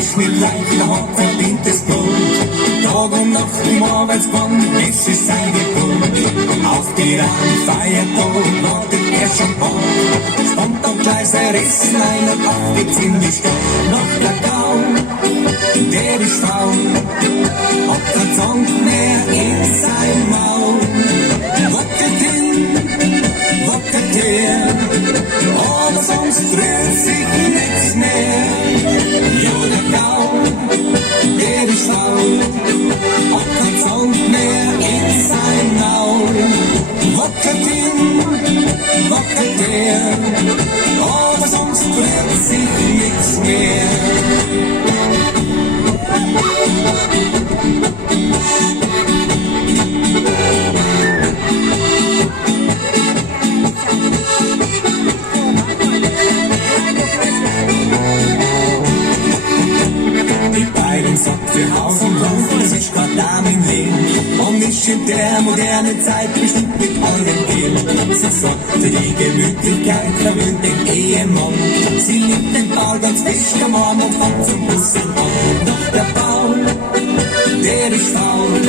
ist mit leichter Haut verdientes Blut. Tag und Nacht im Arbeitsband, es ist sein Gebot. Auf die Feiertag wartet er schon hart. Stand am Gleis zerrissen, ein und auf geht's in die Stadt. Nach der Gau, der ist faul, hat kein Zahn mehr in sein Maul. Wackelt hin, wackelt her, aber sonst rührt sich nichts mehr. Ja, der Gau, der ist faul, hat kein Zahn mehr in sein Maul. Wackelt hin, wackelt her, aber sonst rührt sich nichts mehr. Für Haus und Hof, das ist grad da im Leben. Und nicht in der modernen Zeit bestimmt mit eurem Geld. Sie sorgt für die Gemütlichkeit, verwöhnt den Ehemann. Sie liebt den Ball ganz fest am Arm und fährt zum Bussen an. Doch der Baum, der ist faul,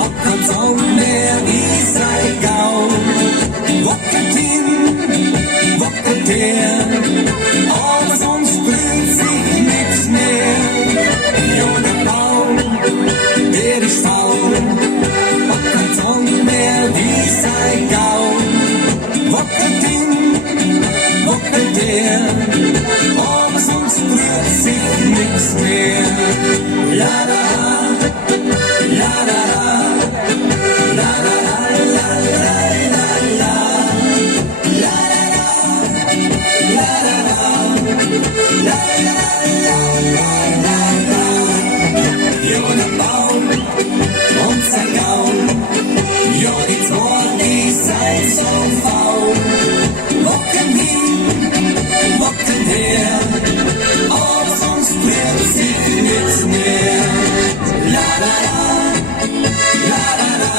hat kein Zahn mehr, wie sei Gau. Wackelt hin, wackelt her, aber sonst rührt sich nichts mehr. Ja, der Baum, der ist faul, hat kein Zahn mehr, wie sei Gau. Wackelt hin, wackelt her, aber sonst rührt sich nichts mehr. La la la, la la la, la la la la la, la la la, la la la. Ja, der Baum und sein Gaul, ja, die zwei, die seid so faul. Wacken hin, wacken her, aber sonst rührt sich nichts mehr. La la la, la la la,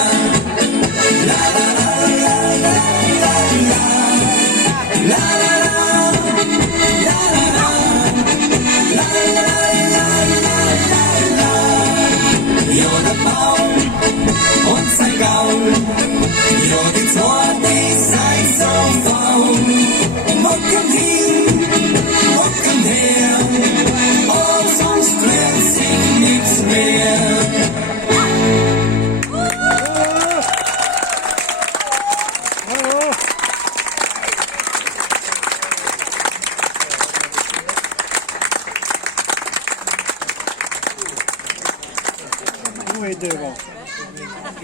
la la la la la la, la la la, la la la, la la la. Ja, der Baum und sein Gaul, ja, die zwei, die seid so faul. Wacken hin, wacken her, aber sonst rührt sich nichts mehr.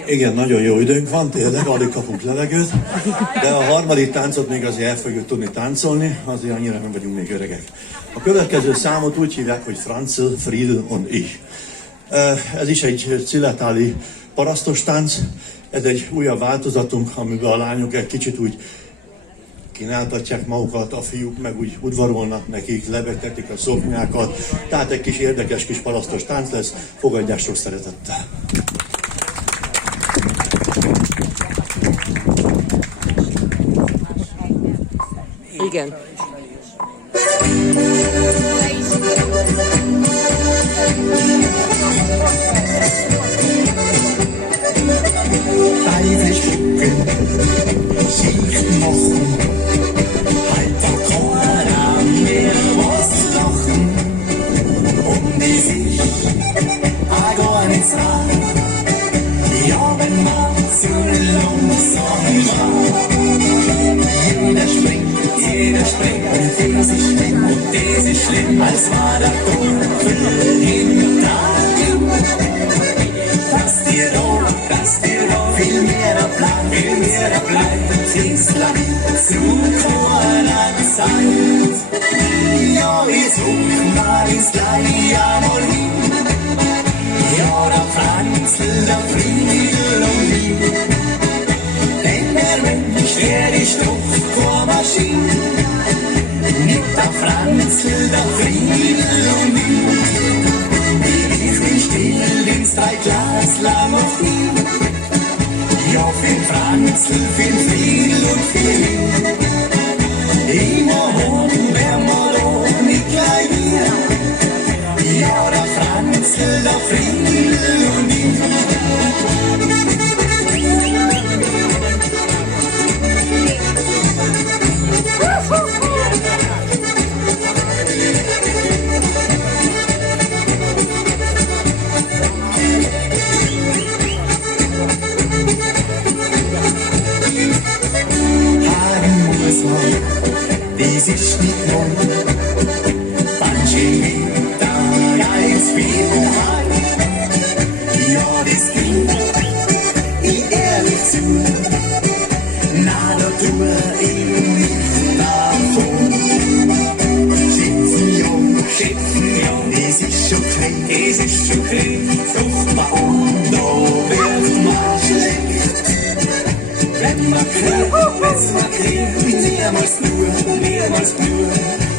Igen, nagyon jó időnk van, tényleg, alig kapunk levegőt, de a harmadik táncot még azért el fogjuk tudni táncolni, azért annyira nem vagyunk még öregek. A következő számot úgy hívják, hogy Franzl, Friedl und ich. Ez is egy ciletáli parasztos tánc, ez egy újabb változatunk, amiben a lányok egy kicsit úgy kínáltatják magukat, a fiúk meg úgy udvarolnak nekik, lebegtetik a szoknyákat, tehát egy kis érdekes kis parasztos tánc lesz, fogadják sok szeretettel! Igen. Beide Stücken, Schicht machen, halt der Keiner mehr was lachen. Die sich gar nichts an, ja, wenn man zu langsam war. Jeder springt, und das ist schlimm, als war der Teufel im Tag. Dass dir da viel mehr bleibt, ins Land zu keiner Zeit. Ja, ich such mal ins Gleich einmal hin, ja, der Franzl, der Friedl und ich. Denn der Mensch, der ist doch keine Maschine, nicht der Franzl, der Friedl und ich. Ich bin still ins Dreiglasl auf ihn, ja, für den Franzl, für den Friedl und für mich. Immer hoch, wer mal auch nicht gleich wieder, Panchita, ganz viel Heim. Ja, das klingt, ich ehrlich zu. Na, da tue ich mich davon. Schätzen, jung, es ist schon Krieg, doch warum, da wird man schlecht. Wenn man kriegt, niemals nur,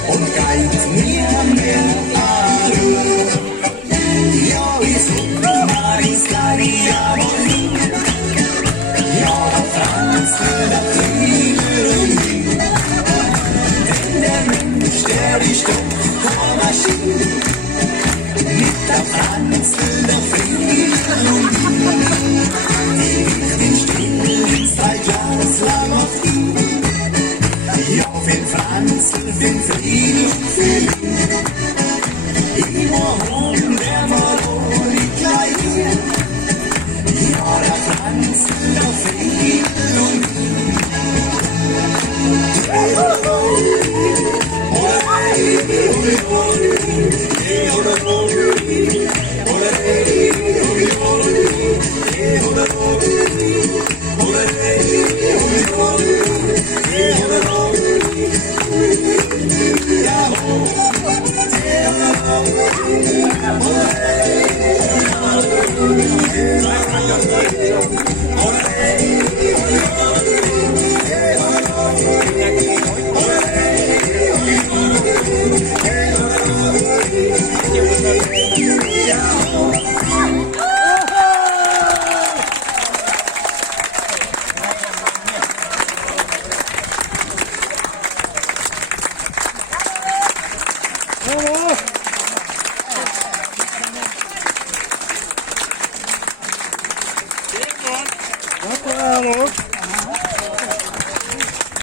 und geht nie mehr an. Ja, ist kleine Jawohl. Ja, der Franz, der Frieden. Denn der Mensch, der ist doch keine Maschine. Mit der Franz, der Frieden. Die Wichtigen stehen seit Jahreslang auf ihn. Ja, für Franz, für Frieden und für ihn. Immer holen der Maroni klein. Ja, der Franz, der Frieden und ihn. Oh, oh, oh, oh, oh.